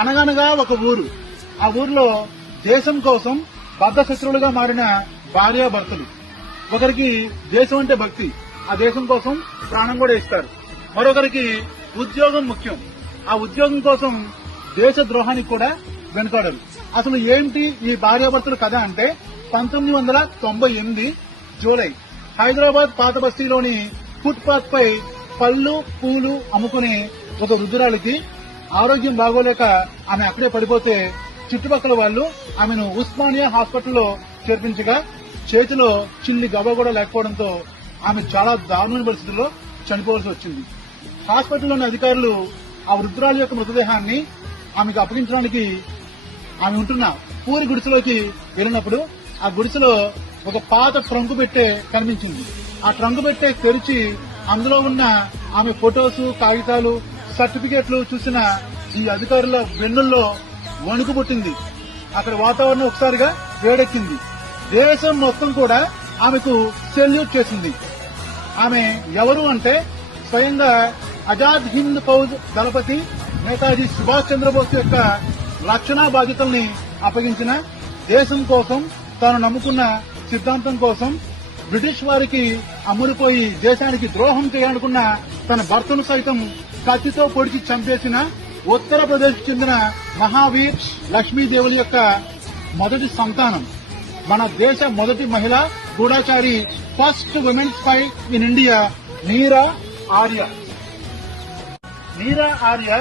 అనగనగా ఒక ఊరు. ఆ ఊర్లో దేశం కోసం బద్ధ శత్రువులుగా మారిన భార్యాభర్తలు. ఒకరికి దేశం అంటే భక్తి, ఆ దేశం కోసం ప్రాణం కూడా ఇస్తారు. మరొకరికి ఉద్యోగం ముఖ్యం, ఆ ఉద్యోగం కోసం దేశ ద్రోహానికి కూడా వెనుకాడరు. అసలు ఏంటి ఈ భార్యాభర్తల కథ అంటే 1998 జూలై హైదరాబాద్ పాత బస్తీలోని ఫుట్ పాత్ పై పళ్ళు పూలు అమ్ముకునే ఒక వృద్ధురాలికి ఆరోగ్యం బాగోలేక ఆమె అక్కడే పడిపోతే చుట్టుపక్కల వాళ్ళు ఆమెను ఉస్మానియా హాస్పిటల్లో చేర్పించగా చేతిలో చిల్లి గవ్వ కూడా లేకపోవడంతో ఆమె చాలా దారుణమైన పరిస్థితుల్లో చనిపోవాల్సి వచ్చింది. హాస్పిటల్లోని అధికారులు ఆ వృద్ధురాలి యొక్క మృతదేహాన్ని ఆమెకు అప్పగించడానికి ఆమె ఉంటున్న పూరి గుడిసెలోకి వెళ్ళినప్పుడు ఆ గుడిసెలో ఒక పాత ట్రంకు పెట్టే కనిపించింది. ఆ ట్రంకు పెట్టే తెరిచి అందులో ఉన్న ఆమె ఫొటోస్, కాగితాలు, సర్టిఫికెట్లు చూసిన ఈ అధికారుల వెన్నుల్లో వణుకు పుట్టింది. అక్కడ వాతావరణం ఒకసారిగా వేడెక్కింది. దేశం మొత్తం కూడా ఆమెకు సెల్యూట్ చేసింది. ఆమె ఎవరు అంటే స్వయంగా ఆజాద్ హింద్ ఫౌజ్ దళపతి నేతాజీ సుభాష్ చంద్రబోస్ యొక్క రక్షణ బాధ్యతల్ని అప్పగించిన, దేశం కోసం తాను నమ్ముకున్న సిద్ధాంతం కోసం బ్రిటిష్ వారికి అమ్ముడుపోయి దేశానికి ద్రోహం చేయాలనుకున్న తన భర్తను సైతం కత్తితో పొడిచి చంపేసిన ఉత్తరప్రదేశ్ చెందిన మహావీర్ లక్ష్మీదేవుల యొక్క మొదటి సంతానం, మన దేశ మొదటి మహిళా గూఢాచారి, first woman spy in India, Neera Arya. నీరా ఆర్య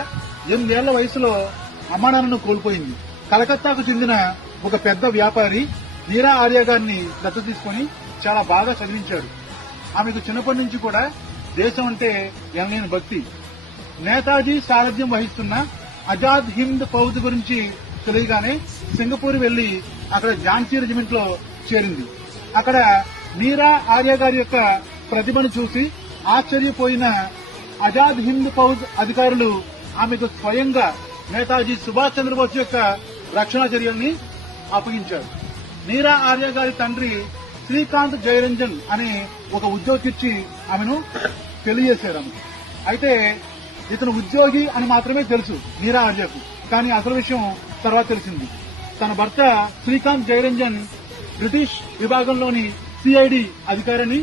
8 ఏళ్ల వయసులో అమ్మానాన్నను కోల్పోయింది. కలకత్తాకు చెందిన ఒక పెద్ద వ్యాపారి నీరా ఆర్య గారిని దత్తత తీసుకుని చాలా బాగా చదివించాడు. ఆమెకు చిన్నప్పటి నుంచి కూడా దేశం అంటే ఎనలేని భక్తి. నేతాజీ సారథ్యం వహిస్తున్న ఆజాద్ హింద్ ఫౌజ్ గురించి తెలియగానే సింగపూర్ వెళ్లి అక్కడ ఝాన్సీ రెజిమెంట్ లో చేరింది. అక్కడ నీరా ఆర్య గారి యొక్క ప్రతిభను చూసి ఆశ్చర్యపోయిన ఆజాద్ హింద్ ఫౌజ్ అధికారులు ఆమెకు స్వయంగా నేతాజీ సుభాష్ చంద్రబోస్ యొక్క రక్షణ చర్యల్ని అప్పగించారు. నీరా ఆర్య గారి తండ్రి శ్రీకాంత్ జయరంజన్ అనే ఒక ఉద్యోగిచ్చి ఆమెను తెలియజేశారు. అయితే ఇతను ఉద్యోగి అని మాత్రమే తెలుసు నీరా ఆర్యకు, కానీ అసలు విషయం తర్వాత తెలిసింది. తన భర్త శ్రీకాంత్ జయరంజన్ బ్రిటిష్ విభాగంలోని సిఐడి అధికారిని,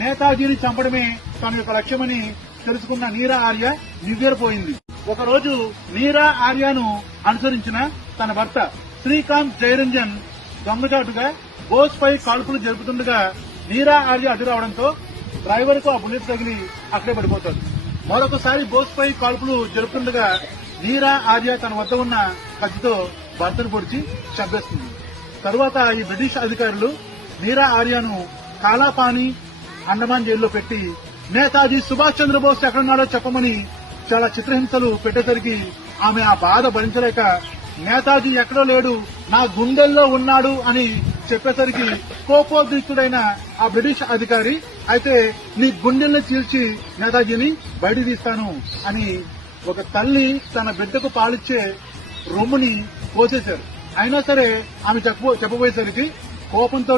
నేతాజీని చంపడమే తన యొక్క లక్ష్యమని తెలుసుకున్న నీరా ఆర్య నివ్వెరపోయింది. ఒకరోజు నీరా ఆర్యను అనుసరించిన తన భర్త శ్రీకాంత్ జయరంజన్ దొంగచాటుగా బోస్ పై కాల్పులు జరుపుతుండగా నీరా ఆర్య అడ్డురావడంతో డ్రైవర్ కు ఆ బుల్లెట్ తగిలి అక్కడే పడిపోతాడు. మరొకసారి బోస్ పై కాల్పులు జరుపుతుండగా నీరా ఆర్య తన వద్ద ఉన్న కత్తితో భర్తను పొడిచి చంపేస్తుంది. తరువాత ఈ బ్రిటిష్ అధికారులు నీరా ఆర్యను కాలాపాని అండమాన్ జైల్లో పెట్టి నేతాజీ సుభాష్ చంద్రబోస్ ఎక్కడున్నాడో చెప్పమని చాలా చిత్రహింసలు పెట్టేసరికి ఆమె ఆ బాధ భరించలేక నేతాజీ ఎక్కడో లేడు, నా గుండెల్లో ఉన్నాడు అని చెప్పేసరికి కోపోద్రిక్తుడైన ఆ బ్రిటిష్ అధికారి, అయితే నీ గుండెల్ని చీల్చి నేతాజీని బయట తీస్తాను అని ఒక తల్లి తన బిడ్డకు పాలిచ్చే రొమ్ముని కోసేశారు. అయినా సరే ఆమె చెప్పబోయేసరికి కోపంతో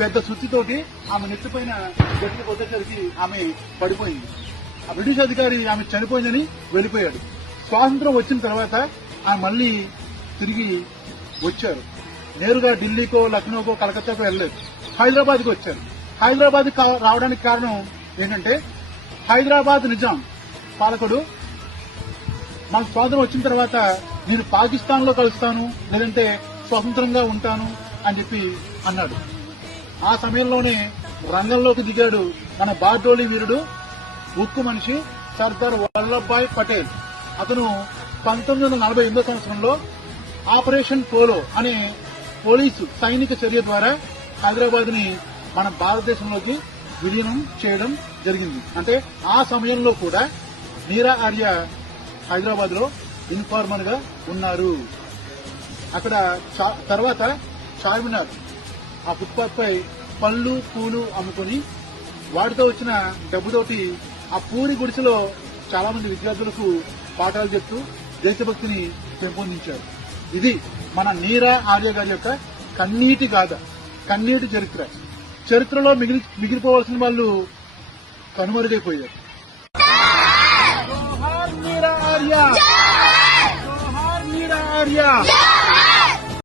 పెద్ద సుత్తితోటి ఆమె నెత్తిపైన గట్టి కొట్టేసరికి ఆమె పడిపోయింది. ఆ బ్రిటిష్ అధికారి ఆమె చనిపోయిందని వెళ్లిపోయాడు. స్వాతంత్రం వచ్చిన తర్వాత ఆమె మళ్లీ తిరిగి వచ్చారు. నేరుగా ఢిల్లీకో, లక్నోకో, కలకత్తాకో వెళ్ళలేదు, హైదరాబాద్కి వచ్చారు. హైదరాబాద్ రావడానికి కారణం ఏంటంటే హైదరాబాద్ నిజాం పాలకుడు మనకు స్వాతంత్రం వచ్చిన తర్వాత నేను పాకిస్తాన్ లో కలుస్తాను, లేదంటే స్వతంత్రంగా ఉంటాను అని చెప్పి అన్నాడు. ఆ సమయంలోనే రంగంలోకి దిగాడు మన బార్డోలి వీరుడు, ఉక్కు మనిషి సర్దార్ వల్లభాయ్ పటేల్. అతను 1948 సంవత్సరంలో ఆపరేషన్ పోలో అనే పోలీసు సైనిక చర్య ద్వారా హైదరాబాద్ ని మన భారతదేశంలోకి విలీనం చేయడం జరిగింది. అంటే ఆ సమయంలో కూడా నీరా ఆర్య హైదరాబాద్ లో ఇన్ఫార్మర్ గా ఉన్నారు. అక్కడ తర్వాత చార్మినార్ ఆ ఫుట్పాత్ పై పళ్ళు పూలు అమ్ముకుని వాటితో వచ్చిన డబ్బుతోటి ఆ పూరి గుడిసెలో చాలా మంది విద్యార్థులకు పాఠాలు చెప్తూ దేశభక్తిని పెంపొందించారు. ఇది మన నీరా ఆర్య గారి యొక్క కన్నీటి గాథ, కన్నీటి చరిత్ర. చరిత్రలో మిగిలిపోవాల్సిన వాళ్ళు కనుమరుగైపోయారు. జోహార్ నీరా ఆర్య, జోహార్ నీరా ఆర్య